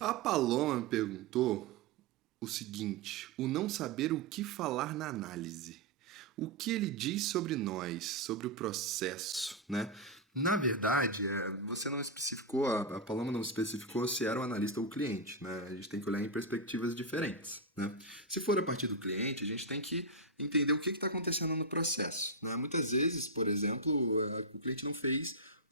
A Paloma me perguntou o seguinte: o não saber o que falar na análise. O que ele diz sobre nós, sobre o processo, né? Na verdade, você não especificou, a Paloma não especificou se era o analista ou o cliente, né? A gente tem que olhar em perspectivas diferentes, né? Se for a partir do cliente, a gente tem que entender o que está acontecendo no processo, né? Muitas vezes, por exemplo, o cliente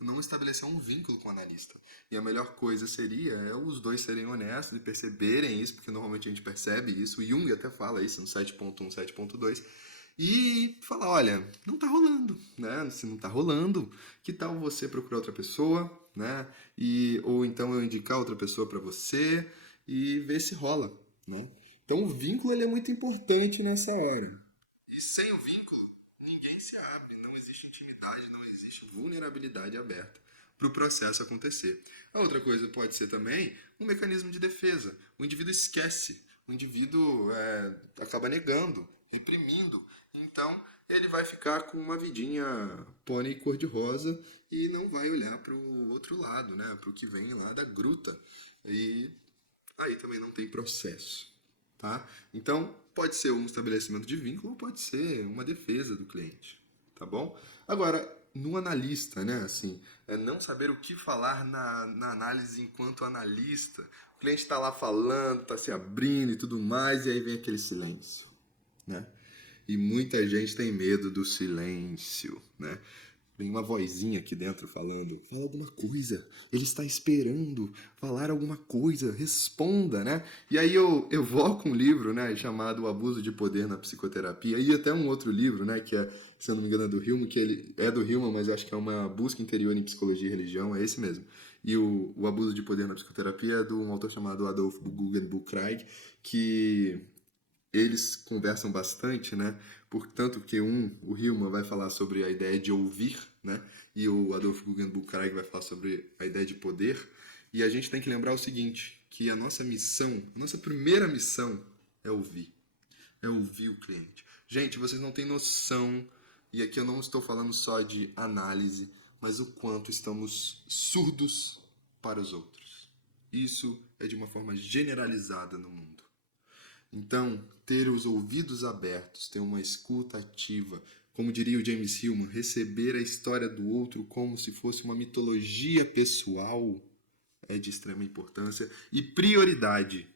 não estabeleceu um vínculo com o analista. E a melhor coisa seria os dois serem honestos e perceberem isso, porque normalmente a gente percebe isso, o Jung até fala isso no 7.1, 7.2, e falar, olha, não tá rolando, né? Se não tá rolando, que tal você procurar outra pessoa, né? Ou então eu indicar outra pessoa para você e ver se rola, né? Então o vínculo ele é muito importante nessa hora. E sem o vínculo, ninguém se abre, não existe intimidade, não existe vulnerabilidade aberta para o processo acontecer. A outra coisa pode ser também um mecanismo de defesa. O indivíduo esquece, o indivíduo acaba negando, reprimindo. Então ele vai ficar com uma vidinha pônei cor-de-rosa e não vai olhar para o outro lado, né? Para o que vem lá da gruta. E aí também não tem processo, tá? Então, pode ser um estabelecimento de vínculo ou pode ser uma defesa do cliente, tá bom? Agora, no analista, né, assim, é não saber o que falar na análise enquanto analista. O cliente está lá falando, está se abrindo e tudo mais, e aí vem aquele silêncio, né? E muita gente tem medo do silêncio, né? Tem uma vozinha aqui dentro falando, fala alguma coisa, ele está esperando falar alguma coisa, responda, né? E aí eu evoco um livro, né, chamado O Abuso de Poder na Psicoterapia, e até um outro livro, né, que é, se eu não me engano, é do Hillman, que ele é do Hillman, mas eu acho que é uma busca interior em psicologia e religião, é esse mesmo. E o Abuso de Poder na Psicoterapia é de um autor chamado Adolf Guggenbuch-Craig, que eles conversam bastante, né? Portanto, que o Hillman vai falar sobre a ideia de ouvir, né? E o Adolf Guggenbuch-Craig vai falar sobre a ideia de poder. E a gente tem que lembrar o seguinte, que a nossa missão, a nossa primeira missão é ouvir. É ouvir o cliente. Gente, vocês não têm noção, e aqui eu não estou falando só de análise, mas o quanto estamos surdos para os outros. Isso é de uma forma generalizada no mundo. Então, ter os ouvidos abertos, ter uma escuta ativa, como diria o James Hillman, receber a história do outro como se fosse uma mitologia pessoal é de extrema importância e prioridade.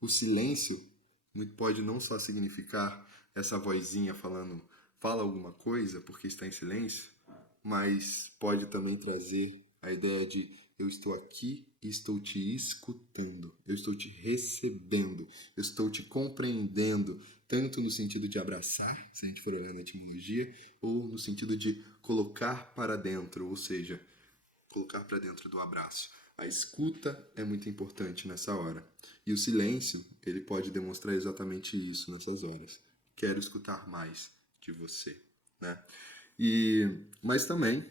O silêncio pode não só significar essa vozinha falando, fala alguma coisa porque está em silêncio, mas pode também trazer a ideia de eu estou aqui e estou te escutando, eu estou te recebendo, eu estou te compreendendo, tanto no sentido de abraçar, se a gente for olhar na etimologia, ou no sentido de colocar para dentro, ou seja, colocar para dentro do abraço. A escuta é muito importante nessa hora. E o silêncio, ele pode demonstrar exatamente isso nessas horas. Quero escutar mais de você, né? Mas também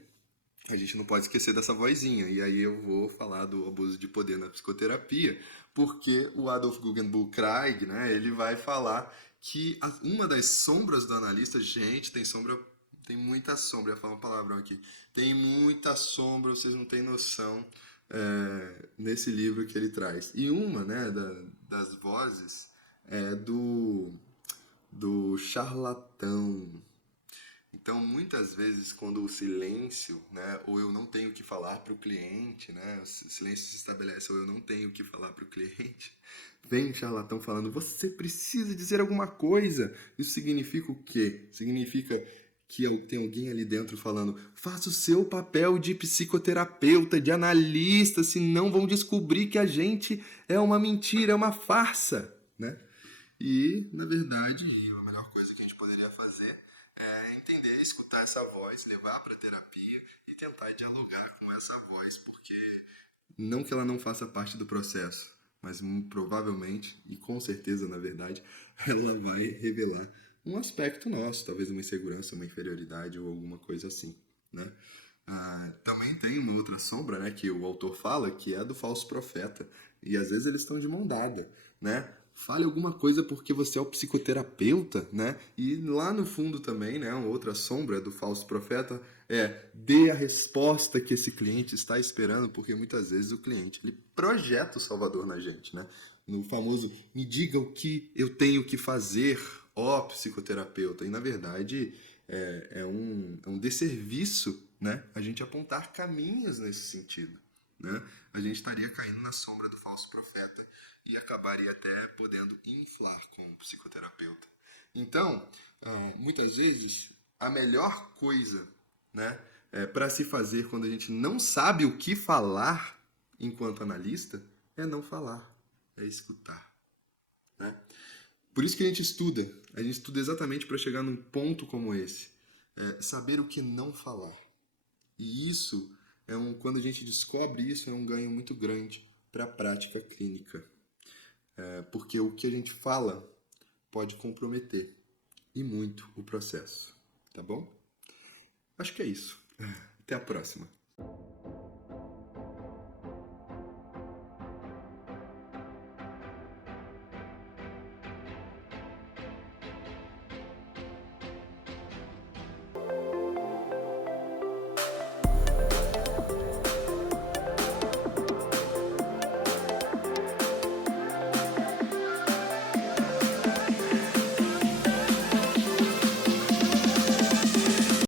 a gente não pode esquecer dessa vozinha. E aí eu vou falar do abuso de poder na psicoterapia, porque o Adolf Guggenbuch-Craig, né, ele vai falar que uma das sombras do analista, gente, tem sombra, tem muita sombra, eu ia falar um palavrão aqui, tem muita sombra, vocês não têm noção, nesse livro que ele traz. E uma, né, das vozes é do charlatão. Então, muitas vezes, quando o silêncio, né, ou eu não tenho o que falar para o cliente, né, o silêncio se estabelece, ou eu não tenho o que falar para o cliente, vem um charlatão falando, você precisa dizer alguma coisa. Isso significa o quê? Significa que tem alguém ali dentro falando, faça o seu papel de psicoterapeuta, de analista, senão vão descobrir que a gente é uma mentira, é uma farsa, né? E, na verdade, a melhor coisa que a gente poderia fazer é entender, escutar essa voz, levar para terapia e tentar dialogar com essa voz, porque não que ela não faça parte do processo, mas provavelmente, e com certeza, na verdade, ela vai revelar um aspecto nosso, talvez uma insegurança, uma inferioridade ou alguma coisa assim, né? Também tem uma outra sombra, né, que o autor fala, que é a do falso profeta. E às vezes eles estão de mão dada, né? Fale alguma coisa porque você é o psicoterapeuta, né? E lá no fundo também, né, uma outra sombra do falso profeta é dê a resposta que esse cliente está esperando, porque muitas vezes o cliente ele projeta o Salvador na gente, né? No famoso me diga o que eu tenho que fazer, ó psicoterapeuta. E na verdade é um desserviço, né? A gente apontar caminhos nesse sentido, né? A gente estaria caindo na sombra do falso profeta e acabaria até podendo inflar com o psicoterapeuta. Então, muitas vezes, a melhor coisa, né, para se fazer quando a gente não sabe o que falar enquanto analista é não falar, é escutar. Né? Por isso que a gente estuda exatamente para chegar num ponto como esse, saber o que não falar. E isso quando a gente descobre isso, é um ganho muito grande para a prática clínica. Porque o que a gente fala pode comprometer e muito o processo. Tá bom? Acho que é isso. Até a próxima.